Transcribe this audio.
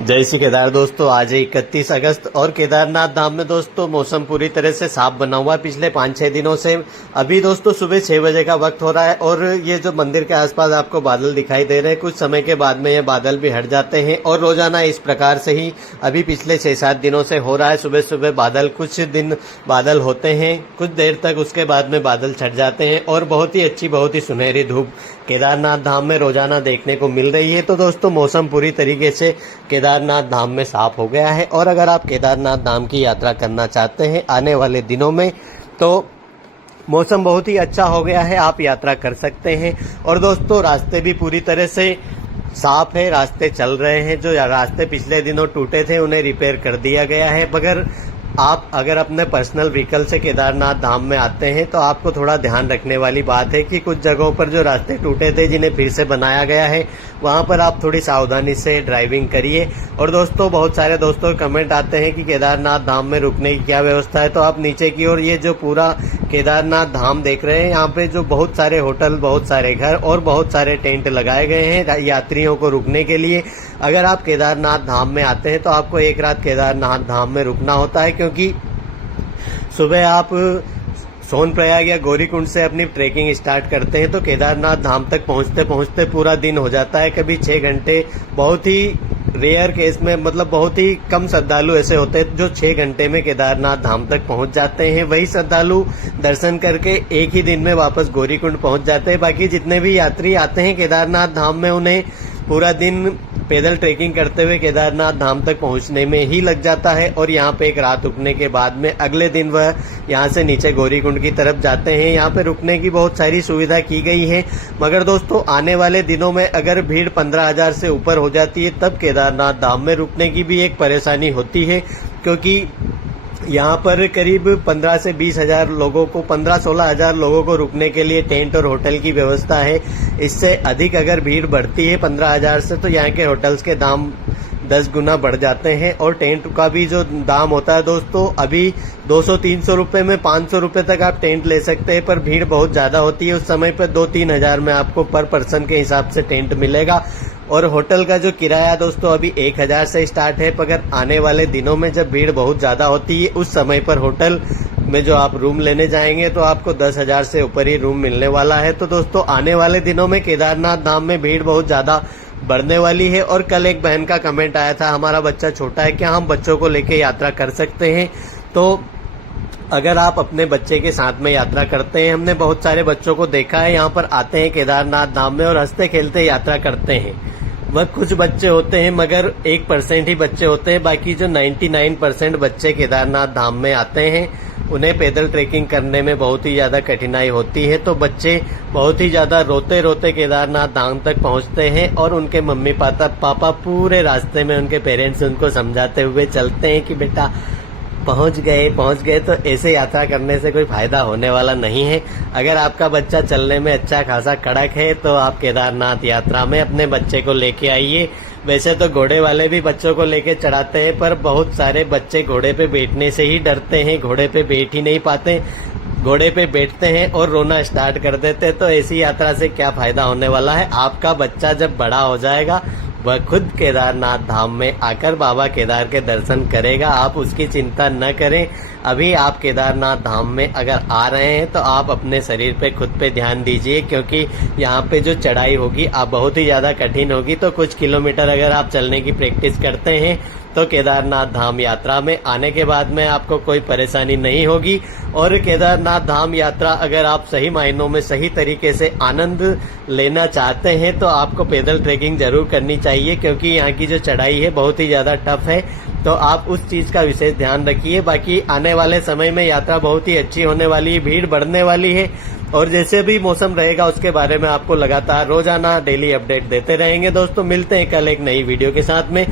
जय श्री केदार दोस्तों, आज है 31 अगस्त और केदारनाथ धाम में दोस्तों मौसम पूरी तरह से साफ बना हुआ है पिछले 5-6 दिनों से। अभी दोस्तों सुबह 6 बजे का वक्त हो रहा है और ये जो मंदिर के आसपास आपको बादल दिखाई दे रहे हैं, कुछ समय के बाद में ये बादल भी हट जाते हैं और रोजाना इस प्रकार से ही अभी पिछले 6-7 दिनों से हो रहा है। सुबह सुबह बादल, कुछ दिन बादल होते हैं, कुछ देर तक, उसके बाद में बादल छट जाते हैं और बहुत ही अच्छी, बहुत ही सुनहरी धूप केदारनाथ धाम में रोजाना देखने को मिल रही है। तो दोस्तों मौसम पूरी तरीके से केदारनाथ धाम में साफ हो गया है और अगर आप केदारनाथ धाम की यात्रा करना चाहते हैं आने वाले दिनों में तो मौसम बहुत ही अच्छा हो गया है, आप यात्रा कर सकते हैं। और दोस्तों रास्ते भी पूरी तरह से साफ है, रास्ते चल रहे हैं। जो रास्ते पिछले दिनों टूटे थे उन्हें रिपेयर कर दिया गया है। मगर आप अगर अपने पर्सनल व्हीकल से केदारनाथ धाम में आते हैं तो आपको थोड़ा ध्यान रखने वाली बात है कि कुछ जगहों पर जो रास्ते टूटे थे जिन्हें फिर से बनाया गया है वहां पर आप थोड़ी सावधानी से ड्राइविंग करिए। और दोस्तों बहुत सारे दोस्तों कमेंट आते हैं कि केदारनाथ धाम में रुकने की क्या व्यवस्था है, तो आप नीचे की ओर ये जो पूरा केदारनाथ धाम देख रहे हैं, यहाँ पे जो बहुत सारे होटल, बहुत सारे घर और बहुत सारे टेंट लगाए गए हैं यात्रियों को रुकने के लिए। अगर आप केदारनाथ धाम में आते हैं तो आपको एक रात केदारनाथ धाम में रुकना होता है, क्योंकि सुबह आप सोनप्रयाग या गौरीकुंड से अपनी ट्रेकिंग स्टार्ट करते हैं तो केदारनाथ धाम तक पहुंचते पहुंचते पूरा दिन हो जाता है, कभी 6 घंटे। बहुत ही रेयर केस में, मतलब बहुत ही कम श्रद्धालु ऐसे होते हैं जो 6 घंटे में केदारनाथ धाम तक पहुंच जाते हैं। वही श्रद्धालु दर्शन करके एक ही दिन में वापस गौरीकुंड पहुंच जाते हैं। बाकी जितने भी यात्री आते हैं केदारनाथ धाम में उन्हें पूरा दिन पैदल ट्रेकिंग करते हुए केदारनाथ धाम तक पहुंचने में ही लग जाता है और यहाँ पे एक रात रुकने के बाद में अगले दिन वह यहाँ से नीचे गौरीकुंड की तरफ जाते हैं। यहाँ पे रुकने की बहुत सारी सुविधा की गई है। मगर दोस्तों आने वाले दिनों में अगर भीड़ 15,000 से ऊपर हो जाती है तब केदारनाथ धाम में रुकने की भी एक परेशानी होती है, क्योंकि यहाँ पर करीब 15 से 20 हजार लोगों को, 15-16 हजार लोगों को रुकने के लिए टेंट और होटल की व्यवस्था है। इससे अधिक अगर भीड़ बढ़ती है 15,000 से तो यहाँ के होटल्स के दाम 10 गुना बढ़ जाते हैं और टेंट का भी जो दाम होता है दोस्तों, अभी 200-300 रुपए में 500 रुपए तक आप टेंट ले सकते हैं, पर भीड़ बहुत ज्यादा होती है। उस समय पर 2-3 हजार में आपको पर पर्सन के हिसाब से टेंट मिलेगा। और होटल का जो किराया दोस्तों अभी 1,000 से स्टार्ट है, मगर आने वाले दिनों में जब भीड़ बहुत ज्यादा होती है उस समय पर होटल में जो आप रूम लेने जाएंगे तो आपको 10,000 से ऊपर ही रूम मिलने वाला है। तो दोस्तों आने वाले दिनों में केदारनाथ धाम में भीड़ बहुत ज्यादा बढ़ने वाली है। और कल एक बहन का कमेंट आया था, हमारा बच्चा छोटा है, क्या हम बच्चों को लेके यात्रा कर सकते हैं? तो अगर आप अपने बच्चे के साथ में यात्रा करते हैं, हमने बहुत सारे बच्चों को देखा है यहाँ पर आते हैं केदारनाथ धाम में और हंसते खेलते यात्रा करते हैं। वह कुछ बच्चे होते हैं मगर 1% ही बच्चे होते हैं, बाकी जो 99% बच्चे केदारनाथ धाम में आते हैं उन्हें पैदल ट्रेकिंग करने में बहुत ही ज्यादा कठिनाई होती है। तो बच्चे बहुत ही ज्यादा रोते रोते केदारनाथ धाम तक पहुंचते हैं और उनके मम्मी पापा पूरे रास्ते में उनके पेरेंट्स उनको समझाते हुए चलते हैं कि बेटा पहुंच गए। तो ऐसे यात्रा करने से कोई फायदा होने वाला नहीं है। अगर आपका बच्चा चलने में अच्छा खासा कड़क है तो आप केदारनाथ यात्रा में अपने बच्चे को लेके आइए। वैसे तो घोड़े वाले भी बच्चों को लेके चढ़ाते हैं, पर बहुत सारे बच्चे घोड़े पे बैठने से ही डरते हैं, घोड़े पे बैठ ही नहीं पाते, घोड़े पे बैठते हैं और रोना स्टार्ट कर देते हैं। तो ऐसी यात्रा से क्या फायदा होने वाला है? आपका बच्चा जब बड़ा हो जाएगा वह खुद केदारनाथ धाम में आकर बाबा केदार के दर्शन करेगा, आप उसकी चिंता न करें। अभी आप केदारनाथ धाम में अगर आ रहे हैं तो आप अपने शरीर पे खुद पे ध्यान दीजिए, क्योंकि यहाँ पे जो चढ़ाई होगी आप बहुत ही ज्यादा कठिन होगी। तो कुछ किलोमीटर अगर आप चलने की प्रैक्टिस करते हैं तो केदारनाथ धाम यात्रा में आने के बाद में आपको कोई परेशानी नहीं होगी। और केदारनाथ धाम यात्रा अगर आप सही मायनों में सही तरीके से आनंद लेना चाहते हैं तो आपको पैदल ट्रेकिंग जरूर करनी चाहिए, क्योंकि यहाँ की जो चढ़ाई है बहुत ही ज्यादा टफ है। तो आप उस चीज का विशेष ध्यान रखिए। बाकी आने वाले समय में यात्रा बहुत ही अच्छी होने वाली है, भीड़ बढ़ने वाली है और जैसे भी मौसम रहेगा उसके बारे में आपको लगातार रोजाना डेली अपडेट देते रहेंगे। दोस्तों मिलते हैं कल एक नई वीडियो के साथ में।